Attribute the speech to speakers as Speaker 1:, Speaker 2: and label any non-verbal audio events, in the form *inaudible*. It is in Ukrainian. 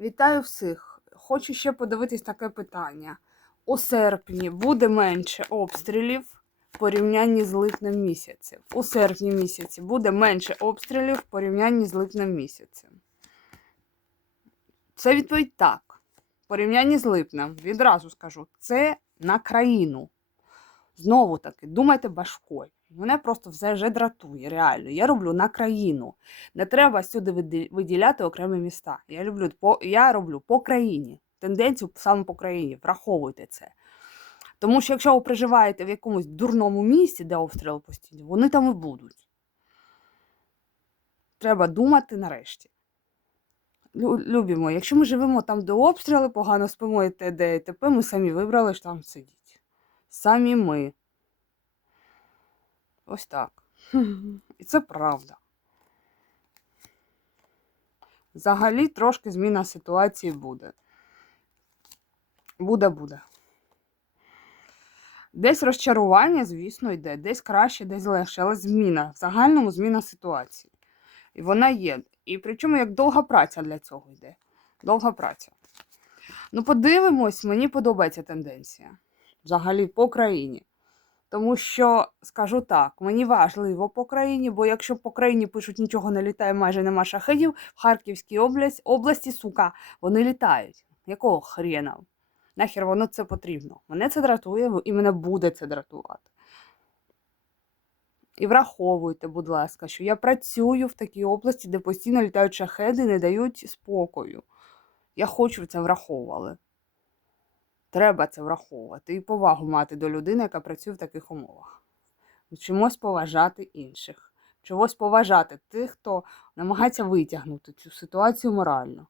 Speaker 1: Вітаю всіх! Хочу ще подивитись таке питання. У серпні буде менше обстрілів в порівнянні з липнем місяцем. У серпні місяці буде менше обстрілів в порівнянні з липнем місяцем. Це відповідь так. В порівнянні з липнем, відразу скажу, це на країну. Знову таки, думайте башкою. Мене просто все вже дратує, реально. Я роблю на країну. Не треба сюди виділяти окремі міста. Я люблю по я роблю по країні. Тенденцію саме по країні. Враховуйте це. Тому що якщо ви проживаєте в якомусь дурному місці, де обстріли постійні, вони там і будуть. Треба думати нарешті. Лю- Любимо, якщо ми живемо там, де обстріли, погано спимо і т.д. і т.п., ми самі вибрали ж там сидіти. Самі ми. Ось так. *laughs* І це правда. Взагалі трошки зміна ситуації буде. Буде, буде. Десь розчарування, звісно, йде, десь краще, десь легше, але зміна. В загальному зміна ситуації. І вона є. І причому як довга праця для цього йде. Довга праця. Ну, подивимось, мені подобається тенденція. Взагалі по країні. Тому що, скажу так, мені важливо по країні, бо якщо по країні пишуть нічого не літає, майже нема шахедів, в Харківській області, області, сука, вони літають. Якого хрена? Нахер воно це потрібно? Мене це дратує і мене буде це дратувати. І враховуйте, будь ласка, що я працюю в такій області, де постійно літають шахеди і не дають спокою. Я хочу це враховували. Треба це враховувати і повагу мати до людини, яка працює в таких умовах. Вчимось поважати інших, чогось поважати тих, хто намагається витягнути цю ситуацію морально.